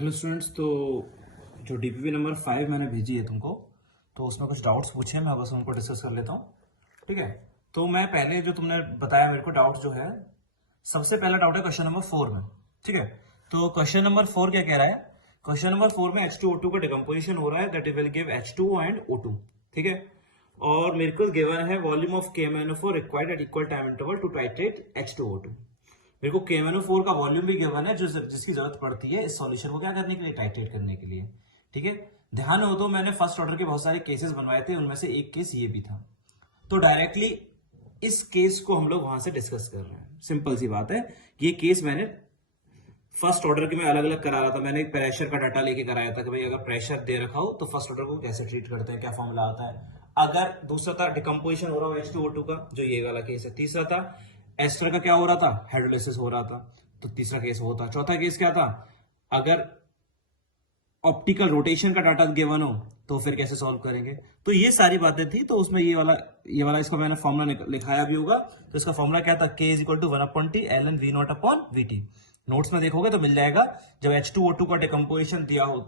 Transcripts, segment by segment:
Hello students. तो जो DPP number 5 मैंने भेजी है तुमको, तो उसमें कुछ डाउट्स पूछे हैं, मैं बस उनको डिस्कस कर लेता हूँ। ठीक है। तो मैं पहले जो तुमने बताया मेरे को डाउट जो है, सबसे पहला डाउट है क्वेश्चन नंबर 4 में। ठीक है। तो क्वेश्चन नंबर 4 क्या कह रहा है? क्वेश्चन नंबर 4 में H2O2 का डिकम्पोजिशन हो रहा है, that will give H2O and O2। ठीक है। और मेरे को गिवन है volume of KMnO4 required at equal time interval to titrate H2O2। मेरे को KMnO4 का वॉल्यूम भी गिवन है, जो जिसकी जरूरत पड़ती है इस सॉल्यूशन को क्या करने के लिए, टाइट्रेट करने के लिए। ठीक है। ध्यान हो तो मैंने फर्स्ट ऑर्डर के बहुत सारे केसेस बनवाए थे, उनमें से एक केस ये भी था। तो डायरेक्टली इस केस को हम लोग वहां से डिस्कस कर रहे हैं। सिंपल सी बात है, ये केस मैंने फर्स्ट ऑर्डर के में अलग अलग करा रहा था। मैंने एक प्रेशर का डाटा लेके कराया था कि भाई अगर प्रेशर दे रखा हो तो फर्स्ट ऑर्डर को कैसे ट्रीट करते हैं, क्या फॉर्मूला आता है। अगर दूसरा था डिकम्पोजिशन हो रहा हो H2O2 का, जो ये वाला केस है। तीसरा था एस्टर का क्या हो रहा था, हाइड्रोलाइसिस हो रहा था, तो तीसरा केस वो था। चौथा केस क्या था, अगर ऑप्टिकल रोटेशन का डाटा गिवन हो तो फिर कैसे सॉल्व करेंगे। तो ये सारी बातें थी। तो उसमें ये वाला इसका मैंने फॉर्मूला लिखाया भी होगा। तो इसका फॉर्मूला क्या था, K is equal to 1/T ln V nought upon VT। Notes में देखोगे तो मिल जाएगा। जब H2O2 का डिकम्पोजिशन दिया हो,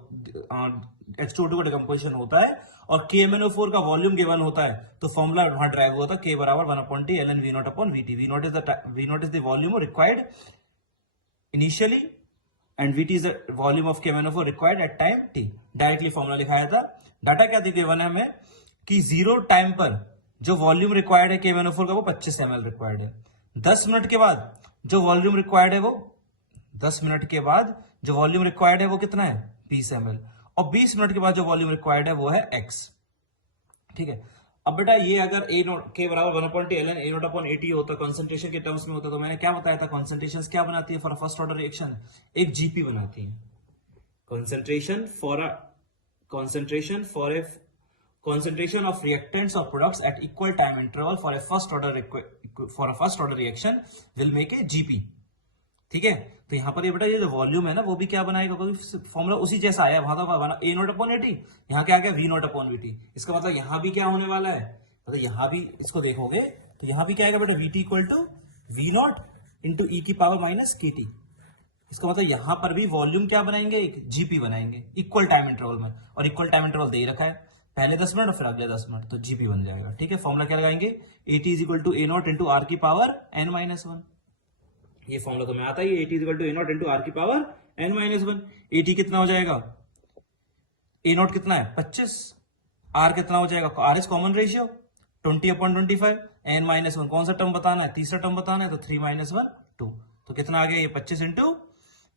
H2O2 का डिकम्पोजिशन होता है और KMnO4 का वॉल्यूम गिवन होता है, तो फॉर्मूला वहां ड्राइव हुआ था, K बराबर 1/T ln V nought upon VT। V nought is the volume required initially and VT is the volume of KMnO4 required at time t। Directly formula लिखाया था। Data क्या गिवन है हमें कि 0 टाइम पर जो वॉल्यूम रिक्वायर्ड है KMnO4 का वो 25 ml रिक्वायर्ड है। 10 मिनट के बाद जो वॉल्यूम रिक्वायर्ड है वो 10 मिनट के बाद जो वॉल्यूम रिक्वायर्ड है वो कितना है, 20 ml। और 20 मिनट के बाद जो वॉल्यूम रिक्वायर्ड है वो है x। ठीक है। अब बेटा ये अगर ए नोट के बराबर 1/T ln A naught upon AT होता, कंसंट्रेशन के टर्म्स में होता, तो मैंने क्या बताया था, कंसंट्रेशंस क्या बनाती है फॉर फर्स्ट ऑर्डर रिएक्शन, एक जीपी बनाती है। concentration for a concentration for a concentration of reactants or products at equal time interval for a first order reaction will make a GP। ठीक है। तो यहां पर ये बेटा ये जो वॉल्यूम है ना, वो भी क्या बनाएगा, क्योंकि फॉर्मूला उसी जैसा आया, वहां तो बना A नोट अपॉन AT, यहाँ क्या आ गया V नोट अपॉन VT। इसका मतलब यहां भी क्या होने वाला है, मतलब यहां भी इसको देखोगे तो यहां भी क्या आएगा बेटा, VT equal to V nought into E की पावर माइनस KT। इसका मतलब यहां पर भी वॉल्यूम क्या बनाएंगे, एक जीपी बनाएंगे इक्वल टाइम इंटरवल में, और इक्वल टाइम इंटरवल दे ही रखा है, पहले 10 मिनट और फिर अगले 10 मिनट, तो जीपी बन जाएगा। ठीक है। फॉर्मूला क्या लगाएंगे, AT is equal to A nought into R की पावर n-1। ये फॉर्मूला तो मैं आता है, AT is equal to A nought into R की पावर n-1। AT कितना हो जाएगा, A नोट कितना है 25, R कितना हो जाएगा, R is common ratio 20/25, n-1 कौन सा टर्म बताना है, तीसरा टर्म बताना है, तो 3-1 2। तो कितना आ गया ये 25 इंटू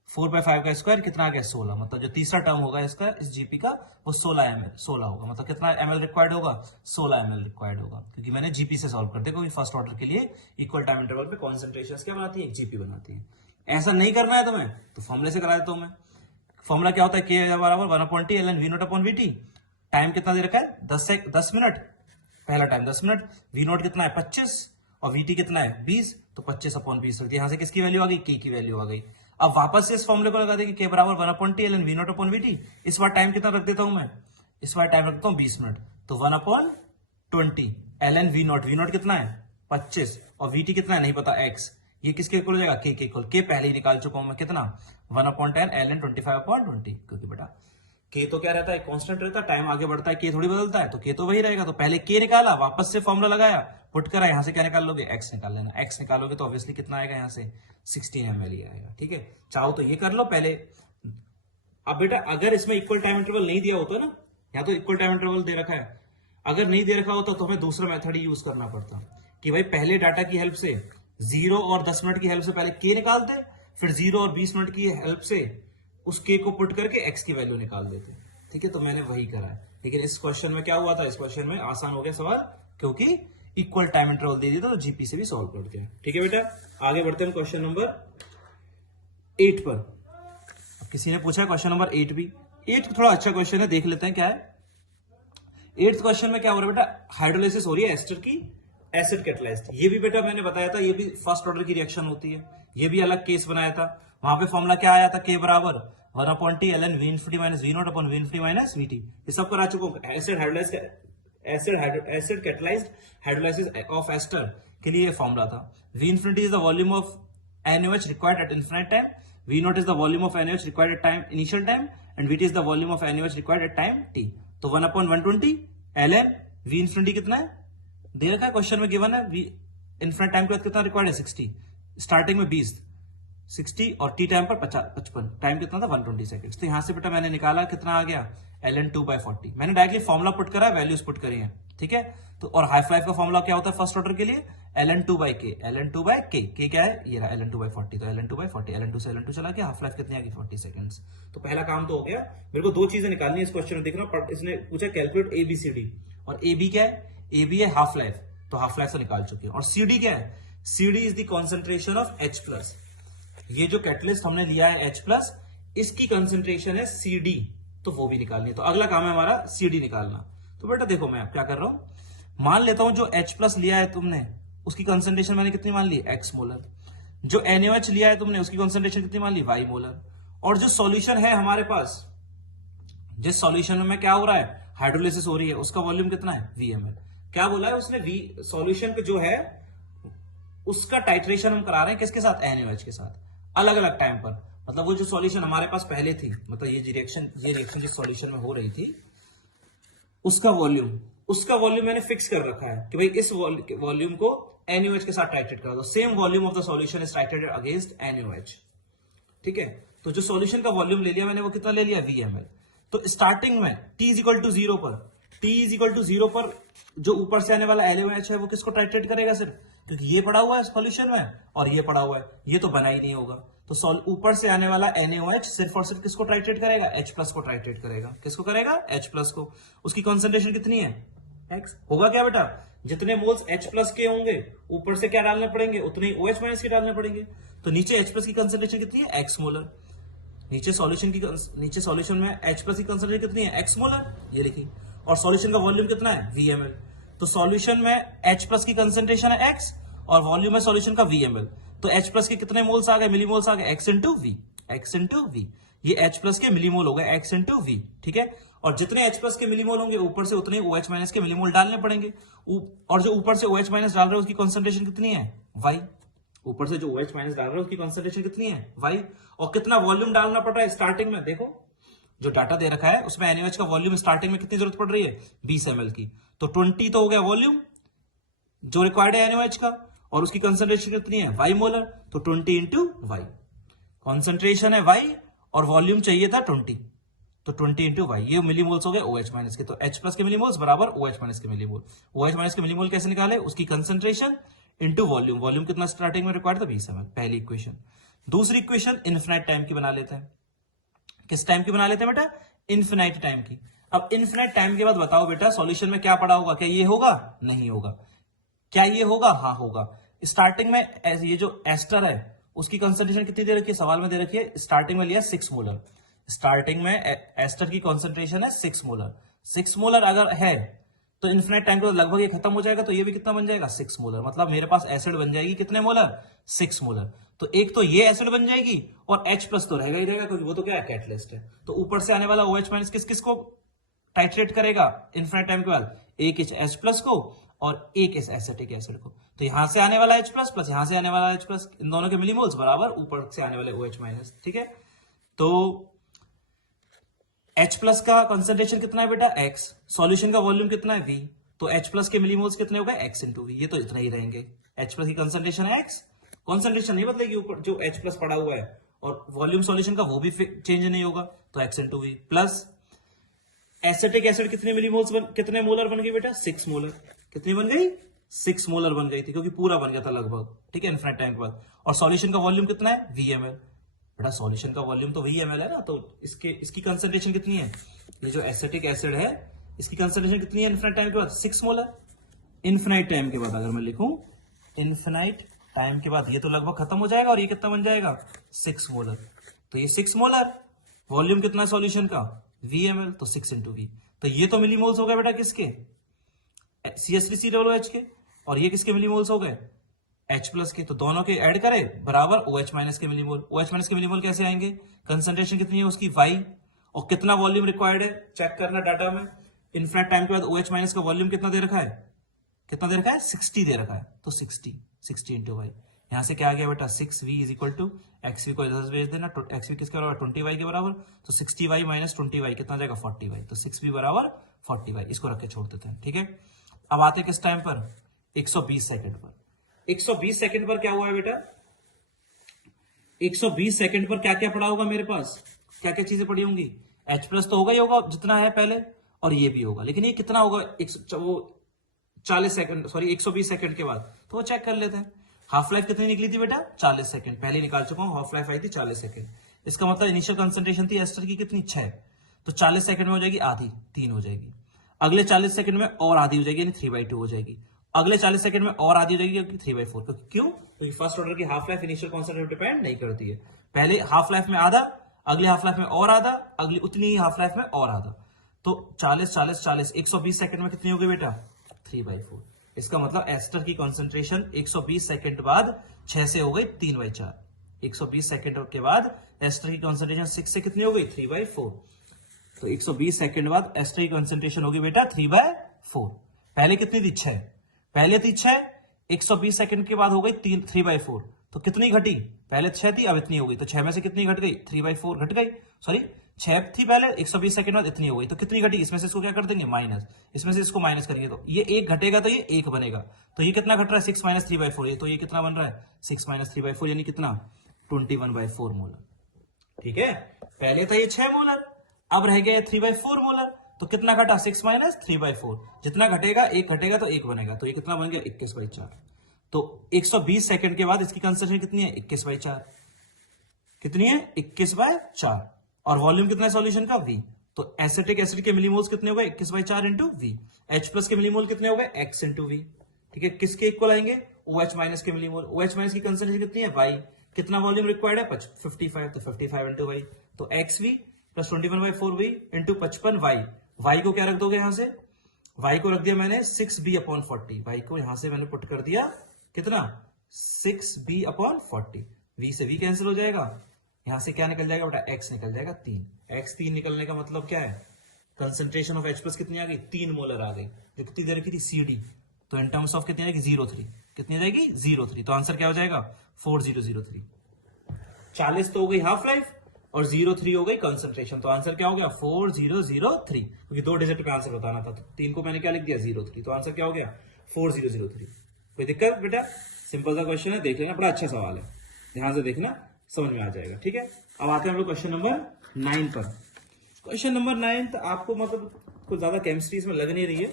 4/5 का स्क्वायर, कितना आ गया 16। मतलब जो तीसरा टर्म होगा इसका, इस जीपी का, वो 16 होगा। मतलब कितना ml रिक्वायर्ड होगा, 16 ml रिक्वायर्ड होगा, क्योंकि मैंने जीपी से सॉल्व कर दिया, क्योंकि फर्स्ट ऑर्डर के लिए इक्वल टाइम इंटरवल पे कॉन्सेंट्रेशन क्या बनाती है, एक जीपी बनाती है। ऐसा नहीं करना है तुम्हें तो फॉर्मुले से करा देता हूं मैं। फॉर्मुला क्या होता है, K बराबर 1/T ln V nought upon VT। Time कितना दे रखा है, 10 मिनट, पहला टाइम 10 मिनट। V नोट कितना है 25 और VT कितना है 20, तो 25/20 रख दिया। यहां से किसकी वैल्यू आ गई, K की वैल्यू आ गई। अब वापस से इस फॉर्मूले को लगा देंगे, K बराबर 1/T ln V nought upon VT। इस बार टाइम कितना रख देता हूं मैं, इस बार टाइम रखता हूं 20 मिनट, तो 1/20 ln V नोट कितना है 25 और VT कितना है नहीं पता x। ये किसके इक्वल हो जाएगा, K के इक्वल। K पहले ही निकाल चुका हूं मैं, कितना 1/10 ln 25/20, क्योंकि बेटा K तो क्या रहता है, कांस्टेंट रहता है, टाइम आगे बढ़ता है, K थोड़ी बदलता है, तो K तो वही रहेगा। तो पहले K निकाला, वापस से फॉर्मूला लगाया, पुट करा, यहां से क्या निकाल लोगे, x निकाल लेना। x निकालोगे तो ऑब्वियसली कितना आएगा, यहां से 16 ml ही आएगा। ठीक है। चाहो तो ये कर लो पहले। अब बेटा अगर इसमें इक्वल टाइम इंटरवल नहीं दिया होता ना, यहाँ तो इक्वल टाइम इंटरवल दे रखा है, अगर नहीं दे रखा होता तो हमें दूसरा मेथड ही यूज करना पड़ता, कि भाई पहले डाटा की हेल्प से 0 और 10 मिनट की हेल्प से पहले K निकालते, फिर 0 और 20 मिनट की हेल्प से उस K को पुट करके x की वैल्यू निकाल देते। ठीक है। तो मैंने वही करा है, लेकिन इस क्वेश्चन में क्या हुआ था, इस क्वेश्चन में आसान हो गया सवाल, क्योंकि इक्वल टाइम इंटरवल दे दिया, तो जीपी से भी सॉल्व करते हैं। ठीक है बेटा, आगे बढ़ते हैं क्वेश्चन नंबर 8 पर। अब किसी ने पूछा क्वेश्चन नंबर 8 भी, 8 थोड़ा अच्छा क्वेश्चन है, देख लेते हैं क्या है। 8th क्वेश्चन में क्या हो रहा है बेटा, हाइड्रोलाइसिस हो रही है एस्टर की एसिड कैटलाइज्ड। ये भी बेटा मैंने बताया था, ये भी फर्स्ट ऑर्डर की रिएक्शन होती है, ये भी अलग केस बनाया था। वहां पे फॉर्मूला क्या आया था, K बराबर 1/T ln V infinity minus V nought upon V infinity minus VT। ये सब करा चुका हूं। Acid catalysed hydrolysis of ester के लिए फॉर्मूला था, V infinity is the volume of NaOH required at infinite time, V nought is the volume of NaOH required at time initial time and VT is the volume of NaOH required at time t। तो 1/120 ln V infinity कितना है दे रखा है question में, given है V infinite time के बाद कितना रिक्वायर्ड है 60, स्टार्टिंग में 20 60 और टी टाइम पर 55, टाइम कितना था 120 सेकंड्स। तो यहां से बेटा मैंने निकाला कितना आ गया ln 2/40। मैंने डायरेक्टली फॉर्मुला पुट करा, वैल्यूज पुट करी है, ठीक है। तो और हाफ लाइफ का फॉर्मुला क्या होता है फर्स्ट ऑर्डर के लिए, ln 2/k, ln 2/k, k क्या है ये रहा ln 2/40, तो ln 2/40, ln 2 से ln 2 चला गया, हाफ लाइफ कितनी आ गई 40 सेकंड्स। तो पहला काम तो हो गया। मेरे को दो चीजें निकालनी है इस क्वेश्चन में, देख रहा हूं इसने पूछा कैलकुलेट ABCD, और AB क्या है, AB है हाफ लाइफ, तो हाफ लाइफ से निकाल चुके हैं। और CD क्या है, CD is the concentration of H+, ये जो कैटलिस्ट हमने लिया है H+, इसकी कंसेंट्रेशन है CD, तो वो भी निकालनी है। तो अगला काम है हमारा CD निकालना। तो बेटा देखो मैं क्या कर रहा हूं, मान लेता हूं जो H+ लिया है तुमने उसकी कंसेंट्रेशन मैंने कितनी मान ली X मोलर, जो NaOH लिया है तुमने उसकी कंसेंट्रेशन कितनी मान ली Y मोलर, और जो सॉल्यूशन है हमारे पास, जिस सॉल्यूशन में क्या हो रहा है हाइड्रोलिसिस हो रही है, उसका वॉल्यूम कितना है VmL। क्या बोला है उसने, V सॉल्यूशन पे जो है उसका टाइट्रेशन हम करा रहे हैं किसके साथ, NaOH के साथ, अलग अलग टाइम पर। मतलब वो जो सॉल्यूशन हमारे पास पहले थी, मतलब ये रिएक्शन जिस सॉल्यूशन में हो रही थी उसका वॉल्यूम मैंने फिक्स कर रखा है कि भाई इस वॉल्यूम को NaOH के साथ टाइट्रेट करा दो। Same volume of the solution is titrated against NaOH, ठीक है। तो जो सॉल्यूशन का वॉल्यूम ले लिया मैंने, वो कितना ले लिया VmL। तो स्टार्टिंग में t = 0 पर जो ऊपर से आने वाला NaOH है वो किसको टाइट्रेट करेगा सिर्फ, क्योंकि ये पड़ा हुआ है सॉल्यूशन में और ये पड़ा हुआ है, ये तो बना ही नहीं होगा। तो ऊपर से आने वाला NaOH सिर्फ और सिर्फ किसको टाइट्रेट करेगा, H+ को टाइट्रेट करेगा। किसको करेगा, H+ को। उसकी कॉन्सेंट्रेशन कितनी है X। होगा क्या बेटा, जितने मोल्स H+ के होंगे ऊपर से क्या डालने पड़ेंगे, उतने OH- के डालने पड़ेंगे। तो नीचे H+ की कंसेंट्रेशन कितनी है X मोलर, नीचे सॉल्यूशन में H+ की कंसेंट्रेशन कितनी है X मोलर, ये लिखी। और सॉल्यूशन का वॉल्यूम कितना है VmL। तो सॉल्यूशन में H+ की कंसेंट्रेशन है X और वॉल्यूम है सॉल्यूशन का VmL। तो H+ के कितने मोल्स आ गए, मिलीमोल्स आ गए, X into V। ये H+ के मिलीमोल हो गए X into V, ठीक है। और जितने H+ के मिलीमोल होंगे ऊपर से उतने OH- के मिलीमोल डालने पड़ेंगे। और जो ऊपर से OH- डाल रहे हैं उसकी कंसेंट्रेशन कितनी है Y। ऊपर से जो OH- डाल रहे हैं उसकी कंसेंट्रेशन कितनी है Y। और कितना वॉल्यूम डालना पड़ रहा है स्टार्टिंग में, देखो जो डाटा दे रखा है उसमें NaOH का वॉल्यूम स्टार्टिंग में कितनी जरूरत पड़ रही है 20 ml की। तो 20 तो हो गया वॉल्यूम जो रिक्वायर्ड है NaOH का, और उसकी कंसेंट्रेशन कितनी है Y मोलर, तो 20 into Y। कॉन्सेंट्रेशन है Y और वॉल्यूम चाहिए था 20, तो 20 into Y। ये मिलीमोल्स हो गए OH- के। तो H+ के मिलीमोल्स बराबर OH- के मिलीमोल। OH- के मिलीमोल कैसे निकाले, उसकी कंसेंट्रेशन इंटू वॉल्यूम। वॉल्यूम कितना स्टार्टिंग में रिक्वायर्ड था 20 ml, पहली इक्वेशन। दूसरी इक्वेशन इन्फिनाइट टाइम की बना लेते हैं। किस टाइम की बना लेते हैं बेटा, इन्फिनाइट टाइम की। अब इन्फिनाइट टाइम के बाद बताओ बेटा सॉल्यूशन में क्या पड़ा होगा, क्या ये होगा, नहीं होगा। क्या ये होगा, हाँ होगा। स्टार्टिंग में ये जो एस्टर है उसकी कंसेंट्रेशन कितनी दे रखी है, सवाल में दे रखी है, स्टार्टिंग में लिया 6 मोलर। स्टार्टिंग में एस्टर की कंसेंट्रेशन है 6 मोलर। 6 मोलर अगर है तो इन्फिनाइट टाइम को लगभग ये खत्म हो जाएगा, तो ये भी कितना बन जाएगा 6 मोलर। मतलब मेरे पास एसिड बन जाएगी कितने मोलर, 6 मोलर। तो एक तो ये एसिड बन जाएगी और H+ तो रहेगा ही रहेगा, क्योंकि वो तो क्या है कैटलिस्ट है। तो ऊपर से आने वाला OH- किस को टाइट्रेट करेगा इन्फिनाइट टाइम के बाद, एक H+ को और एक इस एसिटिक एसिड को। तो यहां से आने वाला H+ प्लस यहां से आने वाला H+, इन दोनों के मिलीमोल्स बराबर ऊपर से आने वाले OH-, ठीक है। तो H+ का कंसेंट्रेशन कितना है बेटा X, सॉल्यूशन का वॉल्यूम कितना है V, तो H+ के मिलीमोल्स कितने हो गए X into V। ये तो इतना ही रहेंगे। H+ की कंसेंट्रेशन है X, कंसेंट्रेशन नहीं बदलेगी, ऊपर जो H+ पड़ा हुआ है, और वॉल्यूम सॉल्यूशन का वो भी चेंज नहीं होगा, तो X into V। Plus acetic acid कितने मोलर बन गई बेटा, 6 मोलर। कितनी बन गई, 6 मोलर बन गई थी, क्योंकि पूरा बन गया था लगभग, ठीक है, इन्फिनिट टाइम के बाद। और सॉल्यूशन का वॉल्यूम कितना है VmL। बेटा सॉल्यूशन का वॉल्यूम तो VmL है ना, तो इसकी कंसेंट्रेशन कितनी है, ये जो एसिटिक एसिड है इसकी कंसेंट्रेशन कितनी है इन्फिनिट टाइम के बाद, 6 मोलर। इन्फिनिट टाइम के बाद अगर मैं लिखूं, इन्फिनिट टाइम के बाद ये तो लगभग खत्म हो जाएगा, और ये कितना बन जाएगा 6 मोलर। तो ये 6 मोलर, वॉल्यूम कितना है सॉल्यूशन का VmL, तो 6 into V। तो ये तो मिलीमोल्स हो गए बेटा किसके, CH3COOH के, और ये किसके मिलीमोल्स हो गए H+ के। तो दोनों के ऐड करें बराबर OH- के मिलीमोल। OH- के मिलीमोल कैसे आएंगे, कंसेंट्रेशन कितनी है उसकी Y, और कितना वॉल्यूम रिक्वायर्ड है चेक करना डाटा में। इन्फिनिट टाइम के बाद OH- का वॉल्यूम कितना दे रखा है, 60 दे रखा है, तो 60 into Y। यहाँ से क्या आ गया बेटा 6v is equal to X V को इधर भेज देना, एक्स वी किसके बराबर 20y के बराबर, तो 60y माइनस 20y कितना जाएगा 40y, तो 6v बराबर 40y, इसको रख के छोड़ देते हैं। ठीक है, अब आते किस टाइम पर 120 सेकंड पर। 120 सेकंड पर क्या हुआ है बेटा, 120 सेकंड पर क्या क्या पड़ा होगा मेरे पास, क्या क्या चीजें पड़ी होंगी, H प्लस तो होगा ही होगा जितना है पहले, और ये भी होगा, लेकिन ये कितना होगा 40 सेकंड, सॉरी 120 सेकंड के बाद, तो वो चेक कर लेते हैं। हाफ लाइफ कितनी निकली थी बेटा 40 सेकंड, पहले निकाल चुका हूं, हाफ लाइफ आई थी 40 सेकंड। इसका मतलब इनिशियल कंसंट्रेशन थी एस्टर की कितनी 6, तो 40 सेकंड में हो जाएगी आधी, 3 हो जाएगी। अगले 40 सेकंड में और आधी हो जाएगी, यानी 3/2 हो जाएगी। अगले 40 सेकंड में और आधी हो जाएगी, 3/4। क्यों, क्योंकि फर्स्ट ऑर्डर की half life initial concentration depend नहीं करती है। पहले हाफ लाइफ में आधा, अगले हाफ लाइफ में और आधा, अगली उतनी ही हाफ लाइफ में और आधा, तो 40 40 40 120 सेकंड में कितनी होगी बेटा 3/4। इसका मतलब एस्टर की कंसंट्रेशन 120 सेकंड बाद 6 से हो गई 3/4। 120 सेकंड के बाद एस्टर की कंसंट्रेशन 6 से कितनी हो गई 3/4। तो 120 सेकंड बाद एस्टर की कंसंट्रेशन होगी बेटा 3/4। पहले कितनी थी 6, पहले थी 6, 120 सेकंड के बाद हो गई 3/4, तो कितनी घटी, पहले 6 थी अब इतनी हो गई, तो 6 में से कितनी घट गई 3/4 घट गई, सॉरी 6 थी पहले, 120 सेकंड बाद इतनी हो गई, तो कितनी घटी, इसमें से इसको क्या कर देंगे माइनस, इसमें से इसको माइनस करेंगे तो ये 1 घटेगा तो ये 1 बनेगा, तो ये कितना घट रहा है 6 माइनस 3/4, ये तो ये कितना बन रहा है 6 माइनस 3/4 यानी कितना 21/4 मोलर। ठीक है, पहले था ये 6 मोलर, अब रह गया 3/4 मोलर, तो कितना घटा 6 माइनस 3/4, जितना घटेगा 1 घटेगा तो 1 बनेगा, तो ये कितना बन गया 21/4। तो 120 सेकंड के बाद इसकी कंसंट्रेशन कितनी है 21/4, कितनी है 21/4, और वॉल्यूम कितना है सॉल्यूशन का V, तो एसिटिक एसिड के मिलीमोल्स कितने हो गए 21/4 इंटू V, H प्लस के मिलीमोल कितने हो गए X इंटू V। ठीक है, किसके इक्वल आएंगे OH माइनस के मिलीमोल, OH माइनस की कंसंट्रेशन कितनी है Y, कितना वॉल्यूम रिक्वायर्ड है 55, तो 55 इंटू Y, तो XV plus 21/4V into 55Y, Y को क्या रख दोगे यहां से, Y को रख दिया मैंने 6B/40, Y को यहां से मैंने पुट कर दिया कितना 6B/40, V से V कैंसिल हो जाएगा, यहां से क्या निकल जाएगा बेटा X निकल जाएगा 3, X 3 निकलने का मतलब क्या है, कंसंट्रेशन ऑफ H प्लस कितनी आ गई 3 मोलर आ गई, जो कितनी देर की थी CD, तो इन टर्म्स ऑफ कितनी आएगी 0.3, कितनी आ जाएगी 0.3, तो आंसर क्या हो जाएगा 4003। 40 तो हो गई हाफ लाइफ और 0.3 हो गई कंसंट्रेशन, तो आंसर क्या हो गया 4003, क्योंकि 2 डिजिट का आंसर बताना था, तो 3 को मैंने क्या लिख दिया 0.3, तो आंसर क्या हो गया 4003। कोई दिक्कत बेटा, सिंपल सा क्वेश्चन है, देख लेना, बड़ा अच्छा सवाल है, ध्यान से देखना समझ में आ जाएगा। ठीक है, अब आते हैं हम लोग क्वेश्चन नंबर 9 पर। क्वेश्चन नंबर 9 तो आपको मतलब कुछ ज्यादा केमिस्ट्री इसमें लग नहीं रही है,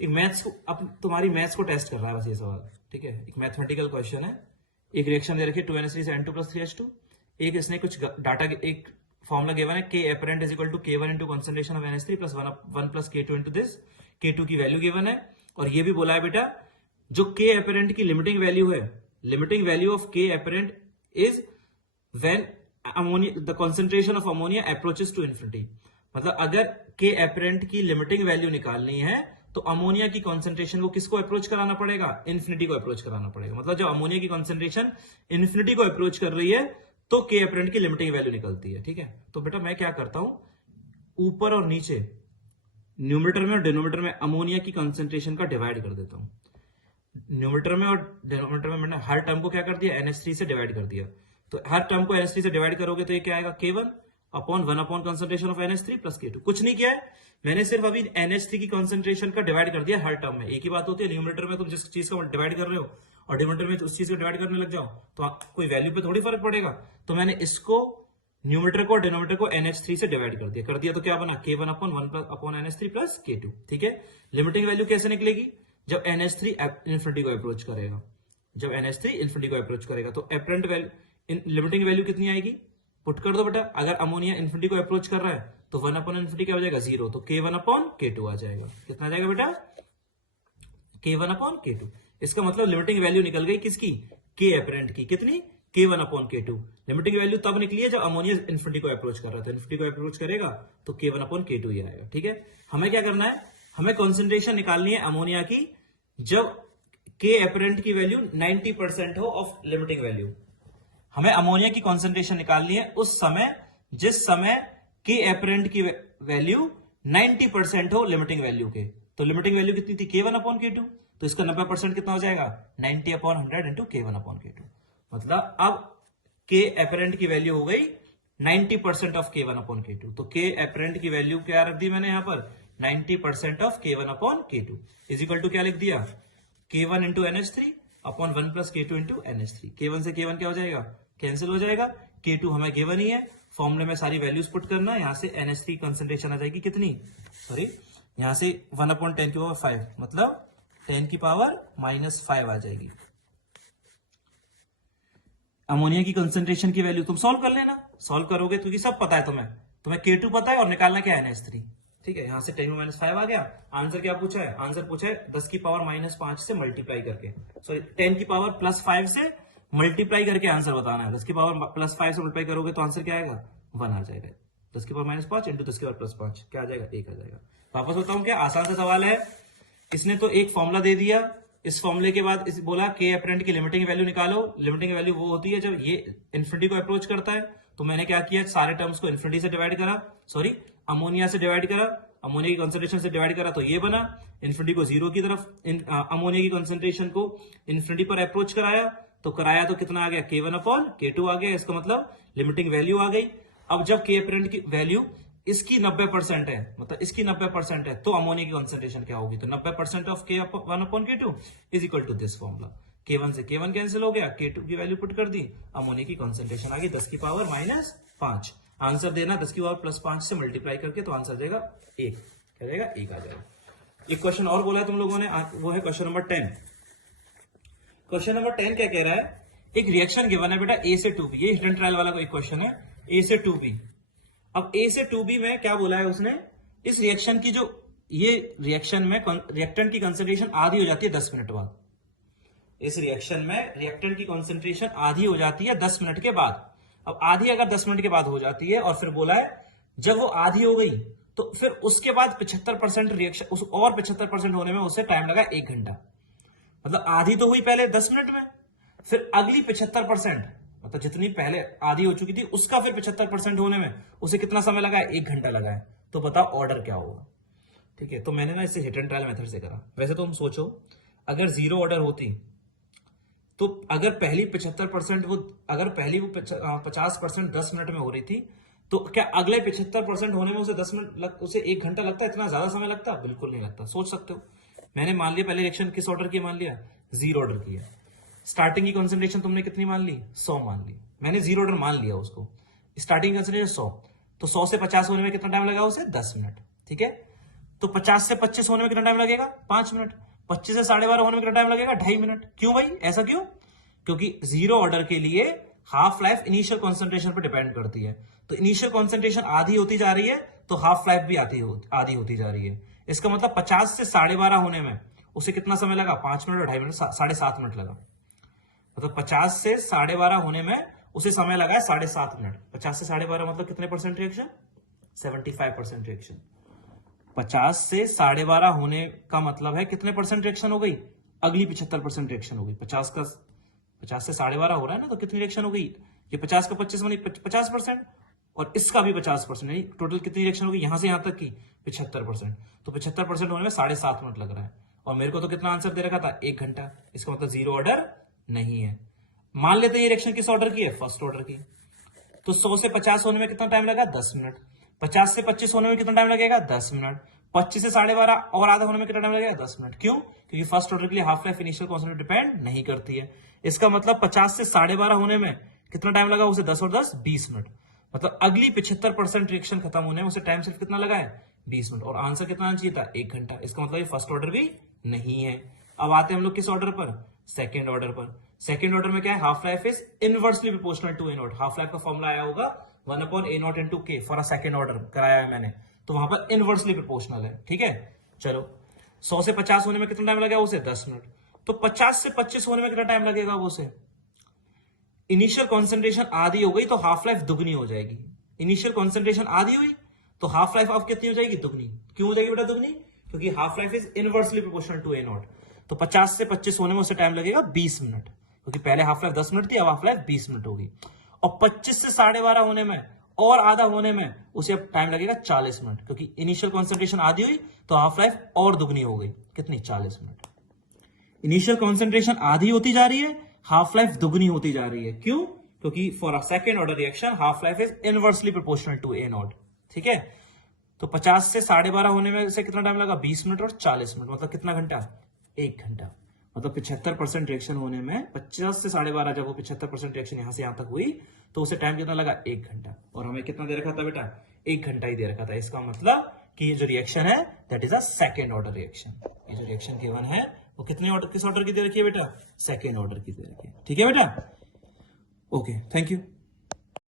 एक मैथ्स को, अब तुम्हारी मैथ्स को टेस्ट कर रहा है बस ये सवाल। ठीक है, एक मैथमेटिकल क्वेश्चन है, एक रिएक्शन दे रखी है 2NH3 से N2 + 3H2, एक इसने कुछ डाटा, एक फॉर्मूला गिवन है K apparent is equal to K1 into concentration of NH3 plus 1 plus K2 into this, K2 की वैल्यू गिवन है, और ये भी बोला है बेटा जो K apparent की लिमिटिंग वैल्यू है, limiting value of K apparent is when ammonia the concentration of ammonia approaches to infinity, मतलब अगर K apparent की लिमिटिंग वैल्यू निकालनी है तो अमोनिया की कंसंट्रेशन को किसको अप्रोच कराना पड़ेगा, इन्फिनिटी को अप्रोच कराना पड़ेगा, मतलब जब अमोनिया की कंसंट्रेशन इन्फिनिटी को अप्रोच कर रही है तो K apparent की लिमिटिंग वैल्यू निकलती है। ठीक है, तो बेटा मैं क्या करता हूं, ऊपर और नीचे न्यूमरेटर में और डिनोमिनेटर में अमोनिया की कंसंट्रेशन का डिवाइड कर देता हूं, न्यूमरेटर में और डिनोमिनेटर में मैंने हर टर्म को क्या कर दिया NH3 से डिवाइड कर दिया, तो हर टर्म को NH3 से डिवाइड करोगे तो ये क्या आएगा K1 upon 1 upon concentration of NH3 plus K2। कुछ नहीं किया है मैंने, सिर्फ अभी NH3 की कंसंट्रेशन का डिवाइड कर दिया हर टर्म में। एक ही बात होती है, न्यूमरेटर में तुम जिस चीज का डिवाइड कर रहे हो और डिनोमिनेटर में उस चीज को डिवाइड करने लग जाओ तो कोई वैल्यू पे थोड़ी फर्क पड़ेगा, तो मैंने इसको न्यूमरेटर को और डिनोमिनेटर को NH3 से डिवाइड कर दिया तो क्या बना K1 upon 1 upon NH3 plus K2। ठीक है, लिमिटिंग वैल्यू कैसे निकलेगी, जब NH3 इन्फिनिटी को अप्रोच करेगा, जब NH3 इन्फिनिटी को अप्रोच करेगा तो एपरेंट वैल्यू लिमिटिंग वैल्यू कितनी आएगी, पुट कर दो बेटा, अगर अमोनिया इन्फिनिटी को अप्रोच कर रहा है तो 1 अपॉन इन्फिनिटी क्या हो जाएगा 0, तो K1 अपॉन K2 आ जाएगा, कितना आ जाएगा बेटा K1 अपॉन K2। इसका मतलब लिमिटिंग वैल्यू निकल गई किसकी, K apparent की, कितनी K1 upon K2। Limiting value तब निकली है जब अमोनिया इन्फिनिटी को अप्रोच कर रहा था, इन्फिनिटी को अप्रोच करेगा तो K1 अपॉन K2 ही आएगा। ठीक है, हमें क्या करना है, हमें कॉन्सेंट्रेशन निकालनी है अमोनिया की जब K apparent की वैल्यू 90% हो ऑफ लिमिटिंग वैल्यू, हमें अमोनिया की कॉन्सेंट्रेशन निकालनी है उस समय जिस समय K apparent की वैल्यू 90% हो लिमिटिंग वैल्यू के, तो लिमिटिंग वैल्यू कितनी थी K1 अपॉन K2, तो इसका 90% कितना हो जाएगा 90/100 इंटू K1/K2। मतलब अब K एपरेंट की वैल्यू हो गई 90% ऑफ K1/K2। तो K एपरेंट की वैल्यू क्या रख दी मैंने यहां पर 90% of K1/K2 is equal to क्या लिख दिया K1 into NH3 upon 1 plus K2 into NH3। K1 से K1 क्या हो जाएगा कैंसिल हो जाएगा, K2 हमें गिवन ही है, फॉर्मूले में सारी वैल्यूज पुट करना, यहां से NH3 कंसेंट्रेशन आ जाएगी कितनी, सॉरी यहां से 1/10 की पावर 5 मतलब 10 की पावर -5 आ जाएगी। अमोनिया की कंसेंट्रेशन की वैल्यू तुम सॉल्व कर लेना, सॉल्व करोगे क्योंकि सब पता है तुम्हें K2 पता है और निकालना क्या है NH3। ठीक है, यहां से 10 में -5 आ गया। आंसर क्या पूछा है, आंसर पूछा है 10 की पावर -5 से मल्टीप्लाई करके, सॉरी 10 की पावर +5 से मल्टीप्लाई करके आंसर बताना है। 10 की पावर +5 से मल्टीप्लाई करोगे तो आंसर क्या आएगा 1 आ जाएगा। 10 की पावर -5 इंटू 10 की पावर +5 क्या आ जाएगा 1 आ जाएगा। वापस बताऊं क्या, आसान सा सवाल है। इसने तो एक फॉर्मूला दे दिया, इस फॉर्मूले के बाद इस बोला K एपरेंट की लिमिटिंग वैल्यू निकालो। लिमिटिंग वैल्यू वो होती है जब ये इन्फिनिटी को अप्रोच करता है। तो मैंने क्या किया, सारे टर्म्स को इन्फिनिटी से डिवाइड करा, सॉरी अमोनिया से डिवाइड करा, अमोनिया की कंसेंट्रेशन से डिवाइड करा तो ये बना। इन्फिनिटी को 0 की तरफ, अमोनिया की कंसेंट्रेशन को इन्फिनिटी पर अप्रोच कराया तो कितना आ गया K1/K2 आ गया। इसका मतलब लिमिटिंग वैल्यू आ गई। अब जब K एपरेंट की वैल्यू इसकी 90% है, मतलब इसकी 90% है, तो अमोनिया की कंसेंट्रेशन क्या होगी, तो 90% of K1/K2 is equal to this formula. K1 से K1 कैंसिल हो गया, K2 की वैल्यू पुट कर दी, अमोनिया की कंसेंट्रेशन आ गई 10 की पावर -5। आंसर देना 10 की पावर +5 से मल्टीप्लाई करके, तो आंसर देगा 1, क्या जाएगा 1 आ जाएगा। एक क्वेश्चन और बोला है तुम लोगों ने, वो है क्वेश्चन नंबर 10। क्वेश्चन नंबर 10 क्या कह रहा है, एक रिएक्शन गिवन है बेटा A से 2B, ये हिडन ट्रायल वाला कोई क्वेश्चन है, A से 2B। अब A से 2B में क्या बोला है उसने, इस रिएक्शन की जो ये रिएक्शन में रिएक्टेंट की कंसेंट्रेशन आधी हो जाती है 10 मिनट बाद। इस रिएक्शन में रिएक्टेंट की कंसेंट्रेशन आधी हो जाती है 10 मिनट के बाद। अब आधी अगर 10 मिनट के बाद हो जाती है और फिर बोला है जब वो आधी हो गई तो फिर उसके बाद 75% रिएक्शन, उस और 75% होने में उसे टाइम लगा 1 घंटा। मतलब आधी तो हुई पहले 10 मिनट में, फिर अगली 75% मतलब जितनी पहले आधी हो चुकी थी उसका फिर 75% होने में उसे कितना समय लगा है, 1 घंटा लगा है। तो बताओ ऑर्डर क्या होगा। ठीक है, तो मैंने ना इसे हिट एंड ट्रायल मेथड से करा। वैसे तो हम सोचो अगर 0 ऑर्डर होती तो अगर पहली 75% वो 50% 10 मिनट में हो रही थी तो क्या अगले 75% होने में उसे 10 मिनट उसे 1 घंटा लगता, इतना ज्यादा समय लगता? बिल्कुल नहीं लगता। सोच सकते हो, मैंने मान लिया पहले रिएक्शन किस ऑर्डर की मान लिया, 0 ऑर्डर की है। स्टार्टिंग की कंसेंट्रेशन तुमने कितनी मान ली, 100 मान ली, मैंने 0 ऑर्डर मान लिया उसको। स्टार्टिंग कंसेंट्रेशन 100, तो 100 से 50 होने में कितना टाइम लगा उसे, 10 मिनट। ठीक है, तो 50 से 25 होने में कितना टाइम लगेगा, 5 मिनट। 25 से 12:30 होने में कितना टाइम लगेगा, 2.5 मिनट। क्यों भाई, ऐसा क्यों? क्योंकि 0 ऑर्डर के लिए हाफ लाइफ इनिशियल कॉन्सेंट्रेशन पर डिपेंड करती है। तो इनिशियल कॉन्सेंट्रेशन आधी होती जा रही है तो हाफ लाइफ भी आधी होती जा रही है। इसका मतलब 50 से 12:30 होने में उसे कितना समय लगा, 5 मिनट और 2.5 मिनट, 7.5 मिनट लगा। मतलब 50 से 12:30 होने में उसे समय लगा है 7.5 मिनट। 50 से 12:30 मतलब कितने परसेंट रिएक्शन, 75% रिएक्शन। 50 से 12:30 होने का मतलब है कितने परसेंट रिएक्शन हो गई, अगली 75% रिएक्शन हो गई। 50 से 12:30 हो रहा है ना, तो कितनी रिएक्शन हो गई, ये 50 का 25 मानी 50% और इसका भी 50%, यानी टोटल कितनी रिएक्शन होगी यहां से यहां तक की 75%। तो 75% होने में 7.5 मिनट लग रहा है और मेरे को तो कितना आंसर दे रखा था, 1 घंटा। इसका मतलब 0 ऑर्डर नहीं है। मान लेते हैं ये रिएक्शन किस ऑर्डर की है, फर्स्ट ऑर्डर की। तो 100 से 50 होने में कितना टाइम लगा, 10 मिनट। 50 से 25 होने में कितना टाइम लगेगा, 10 मिनट। 25 से 12:30 और आधा होने में कितना टाइम लगेगा, 10 मिनट। क्यों? क्योंकि फर्स्ट ऑर्डर के लिए half life initial concentration depend नहीं करती है। इसका मतलब 50 से 12:30 होने में कितना टाइम लगा उसे, 10 और 10 20 मिनट। मतलब अगली 75% रिएक्शन खत्म होने में उसे टाइम सिर्फ कितना लगा है, 20 मिनट। और आंसर कितना आना चाहिए था, 1 घंटा। इसका मतलब ये फर्स्ट ऑर्डर भी नहीं है। अब आते हैं हम लोग किस ऑर्डर पर, सेकेंड ऑर्डर पर। सेकेंड ऑर्डर में क्या है, half life is inversely proportional to A0। Half life का फॉर्मूला आया होगा 1/A0 into K for a second order कराया है मैंने, तो वहां पर इनवर्सली प्रोपोर्शनल है। ठीक है, चलो 100 से 50 होने में कितना टाइम लगेगा उसे, 10 मिनट। तो 50 से 25 होने में कितना टाइम लगेगा वो उसे, इनिशियल कॉन्सेंट्रेशन आधी हो गई तो हाफ लाइफ दुगनी हो जाएगी। इनिशियल कॉन्सेंट्रेशन आधी हुई तो हाफ लाइफ अब कितनी हो जाएगी, दुगनी। क्यों हो जाएगी बेटा दुगनी, क्योंकि half life is inversely proportional to A0। तो 50 से 25 होने में उसे टाइम लगेगा 20 मिनट, क्योंकि पहले हाफ लाइफ 10 मिनट थी, अब हाफ लाइफ 20 मिनट होगी। और 25 से 12:30 होने में और आधा होने में उसे अब टाइम लगेगा 40 मिनट, क्योंकि इनिशियल कॉन्सेंट्रेशन आधी हुई तो हाफ लाइफ और दुगनी हो गई, कितनी, 40 मिनट। इनिशियल कॉन्सेंट्रेशन आधी होती जा रही है, हाफ लाइफ दुगनी होती जा रही है। क्यों? क्योंकि for a second order reaction half life is inversely proportional to A nought. ठीक है, तो 50 से 12:30 होने में से कितना टाइम लगा? 20 मिनट और 40 मिनट, मतलब कितना घंटा? 1 घंटा। मतलब 75% रिएक्शन होने में 50 से 12:30, जब वो 75% रिएक्शन यहां से यहां तक हुई तो उसे टाइम कितना लगा? 1 घंटा। और हमें कितना दे रखा था बेटा? 1 घंटा ही दे रखा था। इसका मतलब कि ये जो रिएक्शन है that is a second order reaction. ये जो रिएक्शन गिवन है वो कितने ऑर्डर, किस ऑर्डर की दे रखी है बेटा? सेकेंड ऑर्डर की दे रखी है। ठीक है बेटा, ओके, थैंक यू।